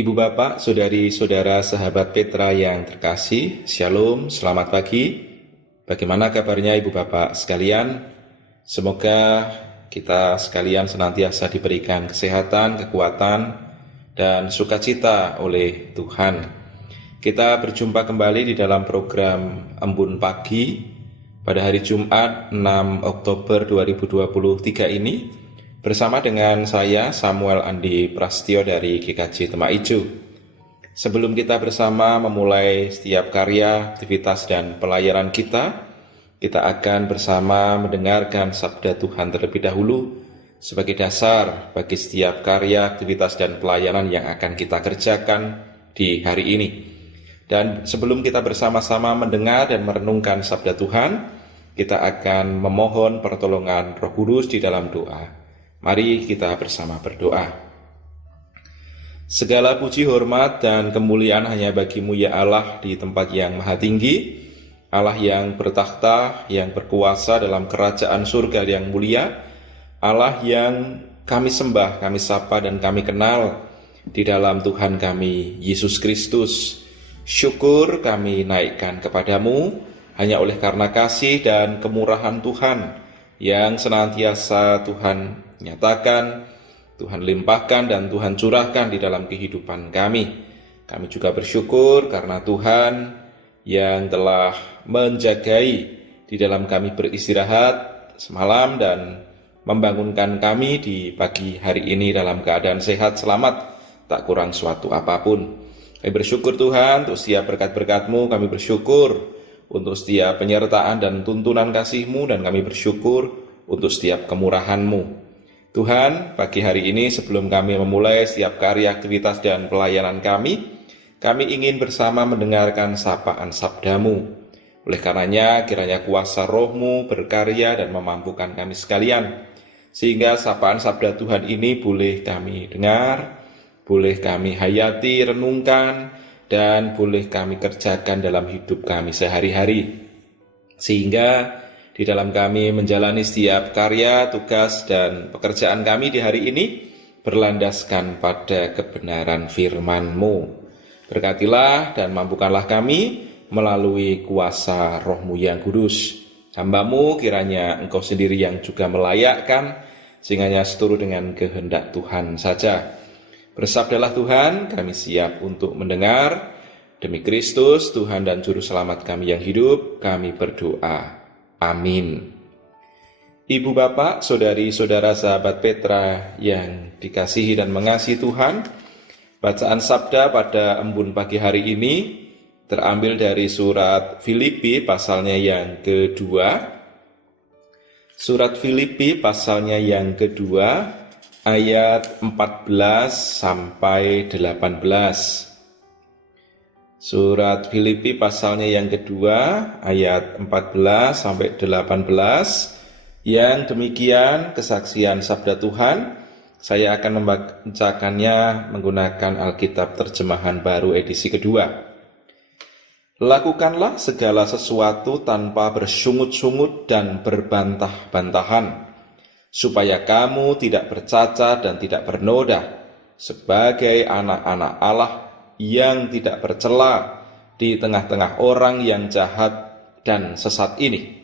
Ibu bapak, saudari-saudara sahabat Petra yang terkasih, Shalom, selamat pagi. Bagaimana kabarnya ibu bapak sekalian? Semoga kita sekalian senantiasa diberikan kesehatan, kekuatan, dan sukacita oleh Tuhan. Kita berjumpa kembali di dalam program Embun Pagi pada hari Jumat 6 Oktober 2023 ini bersama dengan saya Samuel Andi Prastio dari GKJ Demak Ijo. Sebelum kita bersama memulai setiap karya, aktivitas dan pelayanan kita akan bersama mendengarkan sabda Tuhan terlebih dahulu sebagai dasar bagi setiap karya, aktivitas dan pelayanan yang akan kita kerjakan di hari ini. Dan sebelum kita bersama-sama mendengar dan merenungkan sabda Tuhan, kita akan memohon pertolongan Roh Kudus di dalam doa. Mari kita bersama berdoa. Segala puji, hormat, dan kemuliaan hanya bagimu ya Allah di tempat yang maha tinggi, Allah yang bertakhta, yang berkuasa dalam kerajaan surga yang mulia, Allah yang kami sembah, kami sapa, dan kami kenal di dalam Tuhan kami, Yesus Kristus. Syukur kami naikkan kepadamu, hanya oleh karena kasih dan kemurahan Tuhan, yang senantiasa Tuhan nyatakan, Tuhan limpahkan, dan Tuhan curahkan di dalam kehidupan kami. Kami juga bersyukur karena Tuhan yang telah menjagai di dalam kami beristirahat semalam dan membangunkan kami di pagi hari ini dalam keadaan sehat, selamat, tak kurang suatu apapun. Kami bersyukur Tuhan untuk setiap berkat-berkat-Mu, kami bersyukur untuk setiap penyertaan dan tuntunan kasih-Mu, dan kami bersyukur untuk setiap kemurahan-Mu. Tuhan, pagi hari ini sebelum kami memulai setiap karya, aktivitas, dan pelayanan kami ingin bersama mendengarkan sapaan sabda-Mu. Oleh karenanya, kiranya kuasa Roh-Mu berkarya dan memampukan kami sekalian, sehingga sapaan sabda Tuhan ini boleh kami dengar, boleh kami hayati, renungkan, dan boleh kami kerjakan dalam hidup kami sehari-hari. Sehingga di dalam kami menjalani setiap karya, tugas, dan pekerjaan kami di hari ini berlandaskan pada kebenaran firman-Mu. Berkatilah dan mampukanlah kami melalui kuasa Roh-Mu yang kudus. Hamba-Mu kiranya Engkau sendiri yang juga melayakkan, sehingga seturut dengan kehendak Tuhan saja. Bersabdalah Tuhan, kami siap untuk mendengar. Demi Kristus, Tuhan dan Juru Selamat kami yang hidup, kami berdoa. Amin. Ibu bapak, saudari-saudara sahabat Petra yang dikasihi dan mengasihi Tuhan, bacaan sabda pada embun pagi hari ini terambil dari surat Filipi pasalnya yang kedua. Surat Filipi pasalnya yang kedua, ayat 14 sampai 18. Surat Filipi pasalnya yang kedua, ayat 14 sampai 18. Yang demikian kesaksian sabda Tuhan. Saya akan membacakannya menggunakan Alkitab terjemahan baru edisi kedua. Lakukanlah segala sesuatu tanpa bersungut-sungut dan berbantah-bantahan, supaya kamu tidak bercacat dan tidak bernoda, sebagai anak-anak Allah yang tidak bercela di tengah-tengah orang yang jahat dan sesat ini,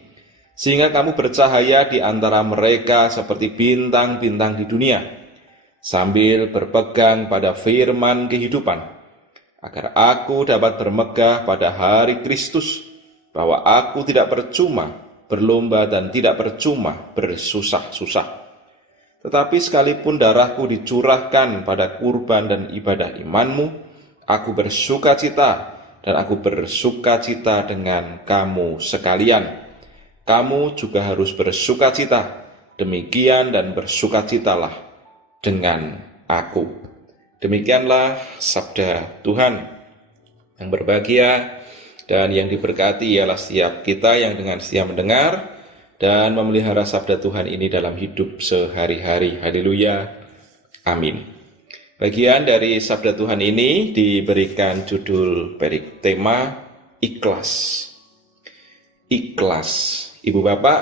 sehingga kamu bercahaya di antara mereka seperti bintang-bintang di dunia, sambil berpegang pada firman kehidupan, agar aku dapat bermegah pada hari Kristus, bahwa aku tidak percuma berlomba dan tidak percuma bersusah-susah. Tetapi sekalipun darahku dicurahkan pada kurban dan ibadah imanmu, aku bersukacita, dan aku bersukacita dengan kamu sekalian. Kamu juga harus bersukacita, demikian dan bersukacitalah dengan aku. Demikianlah sabda Tuhan. Yang berbahagia dan yang diberkati ialah setiap kita yang dengan setia mendengar dan memelihara sabda Tuhan ini dalam hidup sehari-hari. Haleluya. Amin. Bagian dari sabda Tuhan ini diberikan judul tema ikhlas. Ikhlas. Ibu bapak,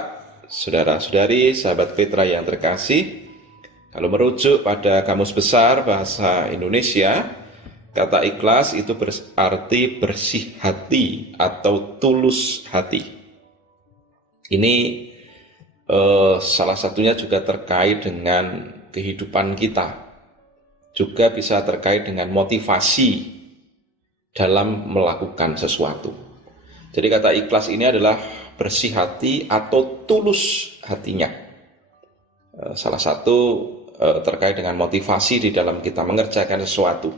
saudara-saudari, sahabat Petra yang terkasih, kalau merujuk pada Kamus Besar Bahasa Indonesia, Kata ikhlas itu berarti bersih hati atau tulus hati. Ini salah satunya juga terkait dengan kehidupan kita. Juga bisa terkait dengan motivasi dalam melakukan sesuatu. Jadi kata ikhlas ini adalah bersih hati atau tulus hatinya. Salah satu terkait dengan motivasi di dalam kita mengerjakan sesuatu.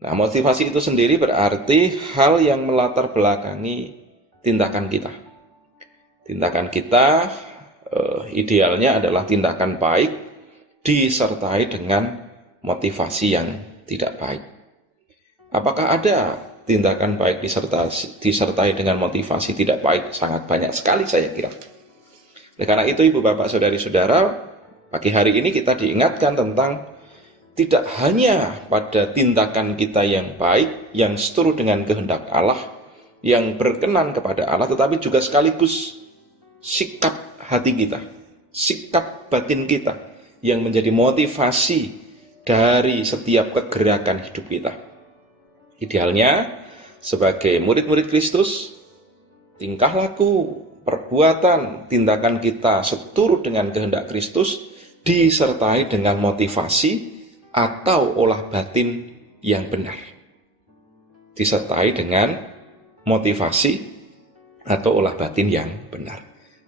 Nah, motivasi itu sendiri berarti hal yang melatar belakangi tindakan kita. Tindakan kita idealnya adalah tindakan baik disertai dengan motivasi yang tidak baik. Apakah ada tindakan baik disertai dengan motivasi tidak baik? Sangat banyak sekali saya kira. Nah, karena itu Ibu Bapak Saudari-saudara, pagi hari ini kita diingatkan tentang tidak hanya pada tindakan kita yang baik, yang seturut dengan kehendak Allah, yang berkenan kepada Allah, tetapi juga sekaligus sikap hati kita, sikap batin kita, yang menjadi motivasi dari setiap kegerakan hidup kita. Idealnya, sebagai murid-murid Kristus, tingkah laku, perbuatan, tindakan kita seturut dengan kehendak Kristus, disertai dengan motivasi atau olah batin yang benar. Disertai dengan motivasi atau olah batin yang benar.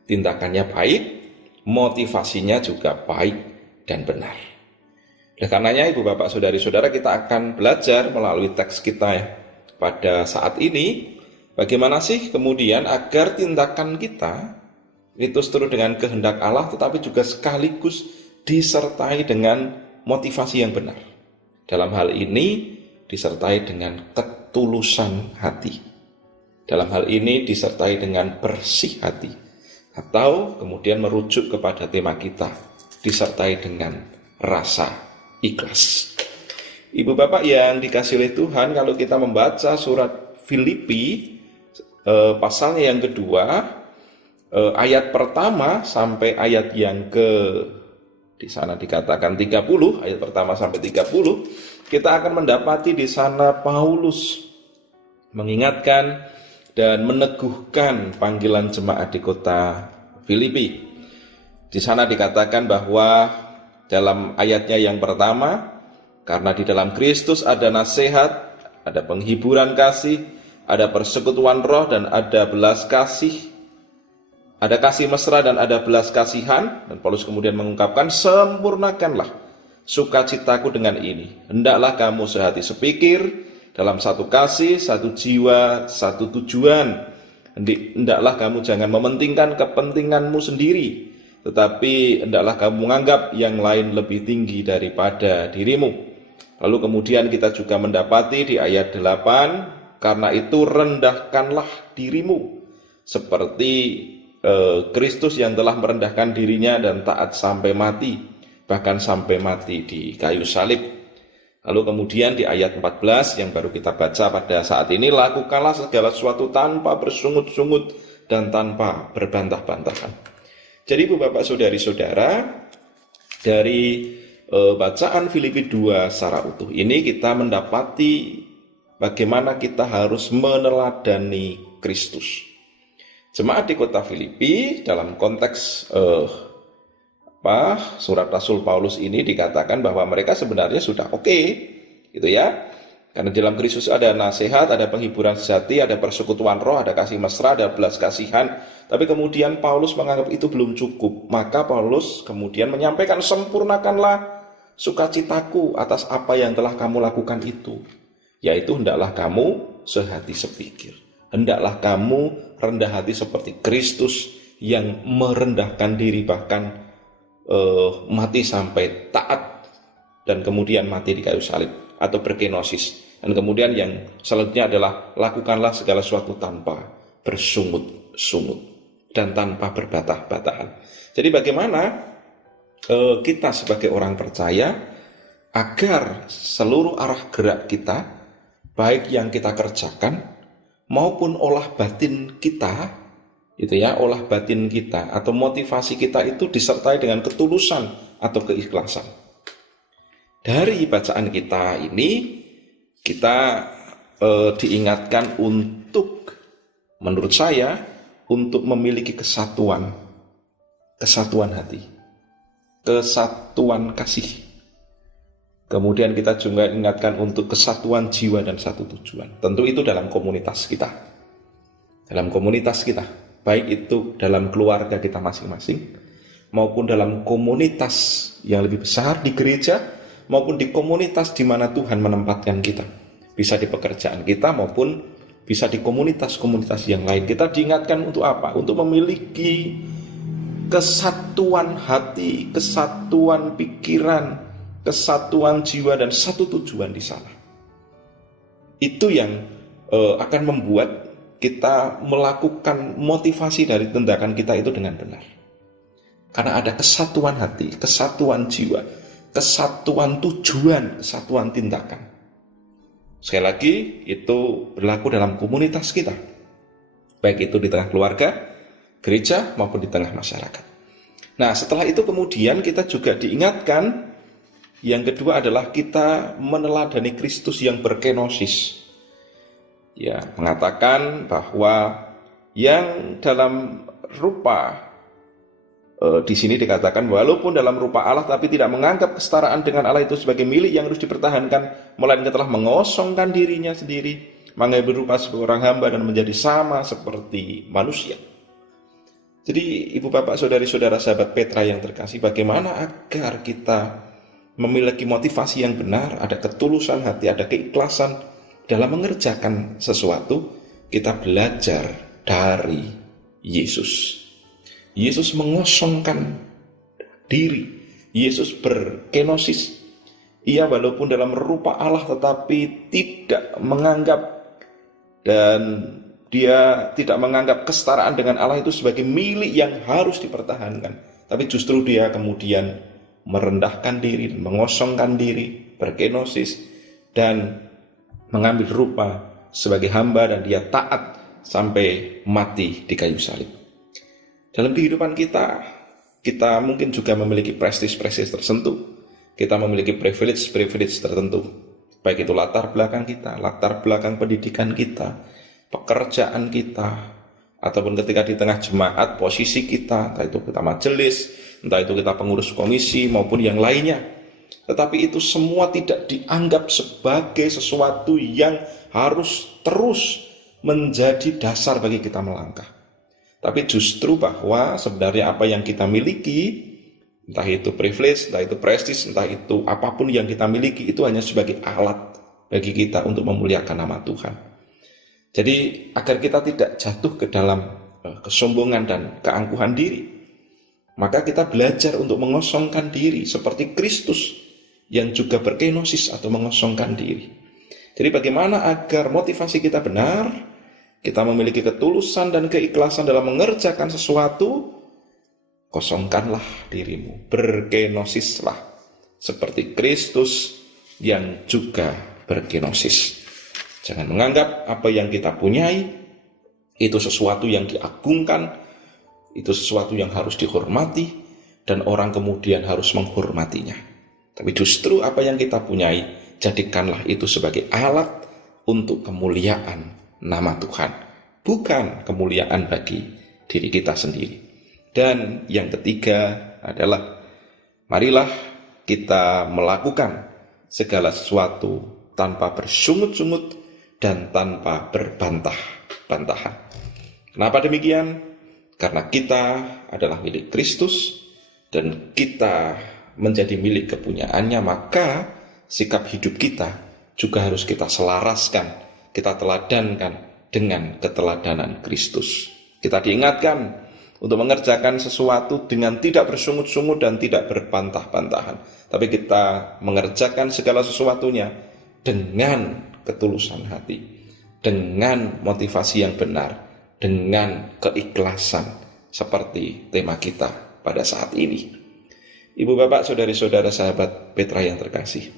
Tindakannya baik, motivasinya juga baik dan benar. Oleh karenanya Ibu Bapak Saudari-saudara, kita akan belajar melalui teks kita ya, pada saat ini, bagaimana sih kemudian agar tindakan kita itu seturut dengan kehendak Allah, tetapi juga sekaligus disertai dengan motivasi yang benar. Dalam hal ini disertai dengan ketulusan hati. Dalam hal ini disertai dengan bersih hati. Atau kemudian merujuk kepada tema kita, disertai dengan rasa ikhlas. Ibu Bapak yang dikasihi oleh Tuhan, kalau kita membaca surat Filipi pasalnya yang kedua, ayat pertama sampai ayat yang di sana dikatakan 30, ayat pertama sampai 30, kita akan mendapati di sana Paulus mengingatkan dan meneguhkan panggilan jemaat di kota Filipi. Di sana dikatakan bahwa dalam ayatnya yang pertama, karena di dalam Kristus ada nasihat, ada penghiburan kasih, ada persekutuan roh dan ada belas kasih, ada kasih mesra dan ada belas kasihan. Dan Paulus kemudian mengungkapkan, sempurnakanlah sukacitaku dengan ini. Hendaklah kamu sehati sepikir, dalam satu kasih, satu jiwa, satu tujuan. Hendaklah kamu jangan mementingkan kepentinganmu sendiri, tetapi hendaklah kamu menganggap yang lain lebih tinggi daripada dirimu. Lalu kemudian kita juga mendapati di ayat 8, karena itu rendahkanlah dirimu, seperti Kristus yang telah merendahkan dirinya dan taat sampai mati, bahkan sampai mati di kayu salib. Lalu kemudian di ayat 14 yang baru kita baca pada saat ini, lakukanlah segala sesuatu tanpa bersungut-sungut dan tanpa berbantah-bantahan. Jadi Ibu Bapak Saudari-saudara, dari bacaan Filipi 2 secara utuh ini kita mendapati bagaimana kita harus meneladani Kristus. Jemaat di kota Filipi dalam konteks surat Rasul Paulus ini dikatakan bahwa mereka sebenarnya sudah oke, gitu ya. Karena dalam Kristus ada nasihat, ada penghiburan sejati, ada persekutuan roh, ada kasih mesra, ada belas kasihan. Tapi kemudian Paulus menganggap itu belum cukup. Maka Paulus kemudian menyampaikan, sempurnakanlah sukacitaku atas apa yang telah kamu lakukan itu. Yaitu hendaklah kamu sehati sepikir. Hendaklah kamu rendah hati seperti Kristus yang merendahkan diri, bahkan mati sampai taat dan kemudian mati di kayu salib atau berkenosis. Dan kemudian yang selanjutnya adalah lakukanlah segala sesuatu tanpa bersungut-sungut dan tanpa berbatah-batahan. Jadi bagaimana kita sebagai orang percaya agar seluruh arah gerak kita, baik yang kita kerjakan maupun olah batin kita, itu ya, olah batin kita atau motivasi kita itu disertai dengan ketulusan atau keikhlasan. Dari bacaan kita ini kita diingatkan untuk, menurut saya, untuk memiliki kesatuan hati, kesatuan kasih. Kemudian kita juga ingatkan untuk kesatuan jiwa dan satu tujuan. Tentu itu dalam komunitas kita. Dalam komunitas kita, baik itu dalam keluarga kita masing-masing, maupun dalam komunitas yang lebih besar di gereja, maupun di komunitas di mana Tuhan menempatkan kita. Bisa di pekerjaan kita maupun bisa di komunitas-komunitas yang lain. Kita diingatkan untuk apa? Untuk memiliki kesatuan hati, kesatuan pikiran, kesatuan jiwa dan satu tujuan di sana. Itu yang akan membuat kita melakukan motivasi dari tindakan kita itu dengan benar. Karena ada kesatuan hati, kesatuan jiwa, kesatuan tujuan, kesatuan tindakan. Sekali lagi, itu berlaku dalam komunitas kita, baik itu di tengah keluarga, gereja, maupun di tengah masyarakat. Nah, setelah itu kemudian kita juga diingatkan, yang kedua adalah kita meneladani Kristus yang berkenosis. Ya, mengatakan bahwa yang dalam rupa, di sini dikatakan walaupun dalam rupa Allah tapi tidak menganggap kesetaraan dengan Allah itu sebagai milik yang harus dipertahankan, melainkan telah mengosongkan dirinya sendiri, mengambil rupa seorang hamba dan menjadi sama seperti manusia. Jadi ibu bapak saudari-saudara sahabat Petra yang terkasih, bagaimana agar kita memiliki motivasi yang benar, ada ketulusan hati, ada keikhlasan dalam mengerjakan sesuatu? Kita belajar dari Yesus. Yesus mengosongkan diri. Yesus berkenosis. Ia walaupun dalam rupa Allah tetapi tidak menganggap, dan dia tidak menganggap kesetaraan dengan Allah itu sebagai milik yang harus dipertahankan. Tapi justru dia kemudian merendahkan diri, mengosongkan diri, berkenosis, dan mengambil rupa sebagai hamba, dan dia taat sampai mati di kayu salib. Dalam kehidupan kita mungkin juga memiliki prestis tertentu. Kita memiliki privilege tertentu. Baik itu latar belakang kita, latar belakang pendidikan kita, pekerjaan kita, ataupun ketika di tengah jemaat posisi kita, entah itu kita majelis, entah itu kita pengurus komisi maupun yang lainnya. Tetapi itu semua tidak dianggap sebagai sesuatu yang harus terus menjadi dasar bagi kita melangkah. Tapi justru bahwa sebenarnya apa yang kita miliki, entah itu privilege, entah itu prestis, entah itu apapun yang kita miliki, itu hanya sebagai alat bagi kita untuk memuliakan nama Tuhan. Jadi agar kita tidak jatuh ke dalam kesombongan dan keangkuhan diri, maka kita belajar untuk mengosongkan diri seperti Kristus yang juga berkenosis atau mengosongkan diri. Jadi bagaimana agar motivasi kita benar, kita memiliki ketulusan dan keikhlasan dalam mengerjakan sesuatu? Kosongkanlah dirimu, berkenosislah seperti Kristus yang juga berkenosis. Jangan menganggap apa yang kita punyai itu sesuatu yang diagungkan, itu sesuatu yang harus dihormati, dan orang kemudian harus menghormatinya. Tapi justru apa yang kita punyai, jadikanlah itu sebagai alat untuk kemuliaan nama Tuhan, bukan kemuliaan bagi diri kita sendiri. Dan yang ketiga adalah, marilah kita melakukan segala sesuatu tanpa bersungut-sungut dan tanpa berbantah-bantahan. Kenapa demikian? Karena kita adalah milik Kristus dan kita menjadi milik kepunyaannya, maka sikap hidup kita juga harus kita selaraskan, kita teladankan dengan keteladanan Kristus. Kita diingatkan untuk mengerjakan sesuatu dengan tidak bersungut-sungut dan tidak berbantah-bantahan, tapi kita mengerjakan segala sesuatunya dengan ketulusan hati, dengan motivasi yang benar, dengan keikhlasan, seperti tema kita pada saat ini. Ibu bapak, saudari-saudara sahabat Petra yang terkasih,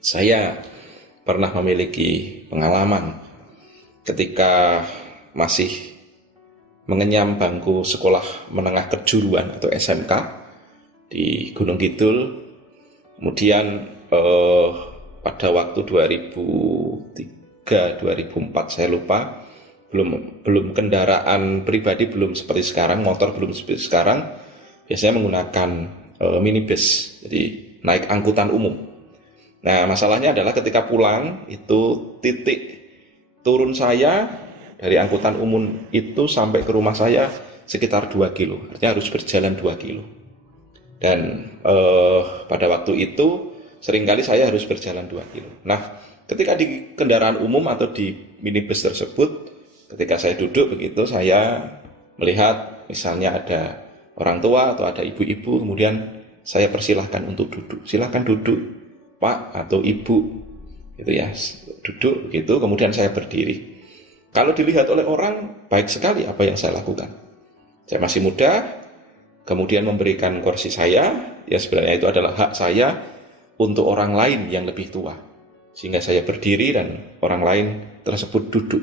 saya pernah memiliki pengalaman ketika masih mengenyam bangku sekolah menengah kejuruan atau SMK di Gunung Kidul. Kemudian pada waktu 2003, 2004 saya lupa, belum kendaraan pribadi, belum seperti sekarang, motor belum seperti sekarang, biasanya menggunakan minibus, jadi naik angkutan umum. Nah, masalahnya adalah ketika pulang itu titik turun saya dari angkutan umum itu sampai ke rumah saya sekitar 2 kilo, artinya harus berjalan 2 kilo. Dan pada waktu itu seringkali saya harus berjalan 2 kilo. Nah, ketika di kendaraan umum atau di minibus tersebut, ketika saya duduk begitu, saya melihat misalnya ada orang tua atau ada ibu-ibu, kemudian saya persilahkan untuk duduk. Silahkan duduk, Pak atau Ibu, gitu ya. Duduk begitu, kemudian saya berdiri. Kalau dilihat oleh orang, baik sekali apa yang saya lakukan. Saya masih muda, kemudian memberikan kursi saya, ya sebenarnya itu adalah hak saya untuk orang lain yang lebih tua. Sehingga saya berdiri dan orang lain tersebut duduk.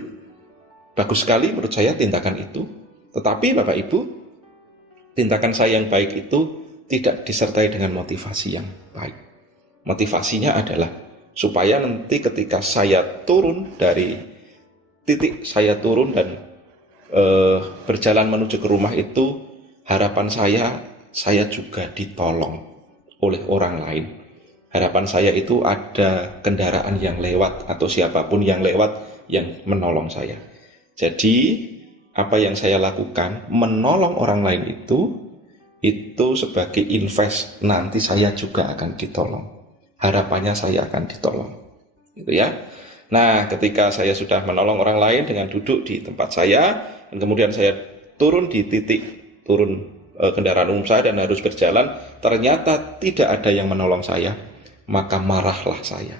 Bagus sekali menurut saya tindakan itu. Tetapi Bapak Ibu, tindakan saya yang baik itu tidak disertai dengan motivasi yang baik. Motivasinya adalah supaya nanti ketika saya turun dari titik saya turun dan berjalan menuju ke rumah itu, harapan saya juga ditolong oleh orang lain. Harapan saya itu ada kendaraan yang lewat atau siapapun yang lewat yang menolong saya. Jadi apa yang saya lakukan menolong orang lain itu sebagai invest, nanti saya juga akan ditolong. Harapannya saya akan ditolong, gitu ya. Nah, ketika saya sudah menolong orang lain dengan duduk di tempat saya, dan kemudian saya turun di titik turun kendaraan umum saya dan harus berjalan, ternyata tidak ada yang menolong saya, maka marahlah saya.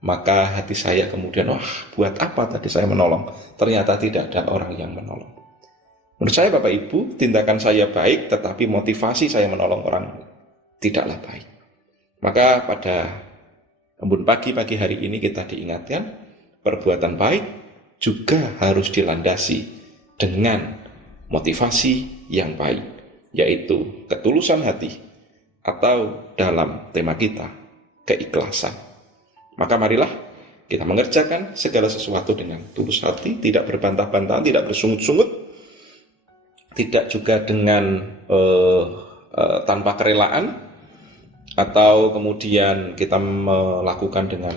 Maka hati saya kemudian, wah, buat apa tadi saya menolong? Ternyata tidak ada orang yang menolong. Menurut saya Bapak Ibu, tindakan saya baik, tetapi motivasi saya menolong orang tidaklah baik. Maka pada embun pagi hari ini kita diingatkan, perbuatan baik juga harus dilandasi dengan motivasi yang baik, yaitu ketulusan hati, atau dalam tema kita, keikhlasan. Maka marilah kita mengerjakan segala sesuatu dengan tulus hati, tidak berbantah-bantahan, tidak bersungut-sungut, tidak juga dengan tanpa kerelaan, atau kemudian kita melakukan dengan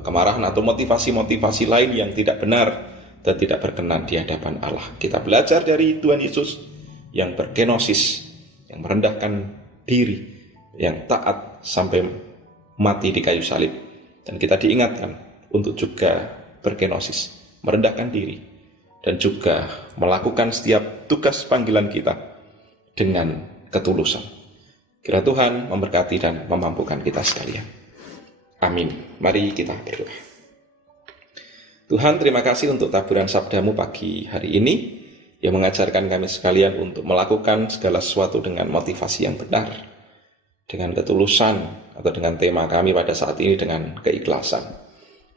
kemarahan atau motivasi-motivasi lain yang tidak benar dan tidak berkenan di hadapan Allah. Kita belajar dari Tuhan Yesus yang berkenosis, yang merendahkan diri, yang taat sampai mati di kayu salib. Dan kita diingatkan untuk juga berkenosis, merendahkan diri, dan juga melakukan setiap tugas panggilan kita dengan ketulusan. Kiranya Tuhan memberkati dan memampukan kita sekalian. Amin. Mari kita berdoa. Tuhan, terima kasih untuk taburan sabda-Mu pagi hari ini yang mengajarkan kami sekalian untuk melakukan segala sesuatu dengan motivasi yang benar, dengan ketulusan, atau dengan tema kami pada saat ini dengan keikhlasan.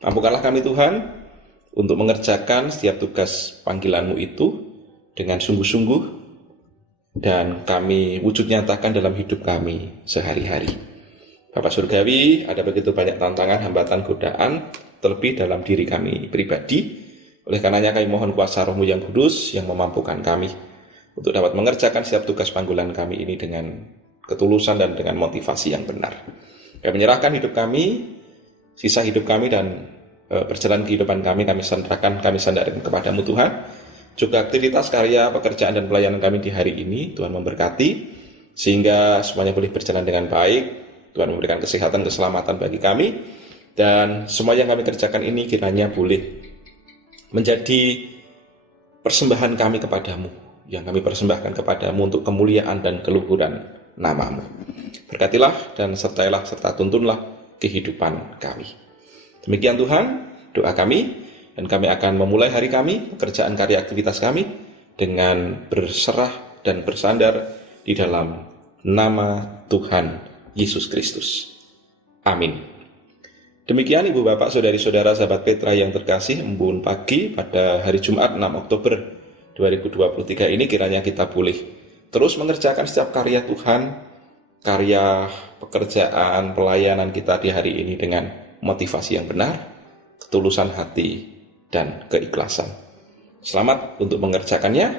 Mampukanlah kami Tuhan untuk mengerjakan setiap tugas panggilan-Mu itu dengan sungguh-sungguh, dan kami wujud nyatakan dalam hidup kami sehari-hari. Bapak Surgawi, ada begitu banyak tantangan, hambatan, godaan, terlebih dalam diri kami pribadi. Oleh karenanya kami mohon kuasa Roh-Mu yang kudus yang memampukan kami untuk dapat mengerjakan setiap tugas panggilan kami ini dengan ketulusan dan dengan motivasi yang benar. Kami menyerahkan hidup kami, sisa hidup kami dan perjalanan kehidupan kami serahkan, kami sandarkan kepada-Mu Tuhan. Juga aktivitas karya, pekerjaan dan pelayanan kami di hari ini, Tuhan memberkati, sehingga semuanya boleh berjalan dengan baik. Tuhan memberikan kesehatan, keselamatan bagi kami, dan semua yang kami kerjakan ini kiranya boleh menjadi persembahan kami kepadamu, yang kami persembahkan kepadamu untuk kemuliaan dan keluhuran namamu. Berkatilah dan sertailah serta tuntunlah kehidupan kami. Demikian Tuhan, doa kami, dan kami akan memulai hari kami, pekerjaan karya aktivitas kami, dengan berserah dan bersandar di dalam nama Tuhan Yesus Kristus. Amin. Demikian Ibu Bapak, Saudari-saudara, sahabat Petra yang terkasih, embun pagi pada hari Jumat 6 Oktober 2023 ini kiranya kita boleh terus mengerjakan setiap karya Tuhan, karya pekerjaan, pelayanan kita di hari ini dengan motivasi yang benar, ketulusan hati, dan keikhlasan. Selamat untuk mengerjakannya,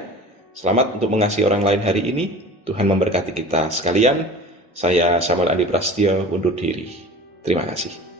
selamat untuk mengasihi orang lain hari ini. Tuhan memberkati kita sekalian. Saya Samuel Andi Prasetyo undur diri. Terima kasih.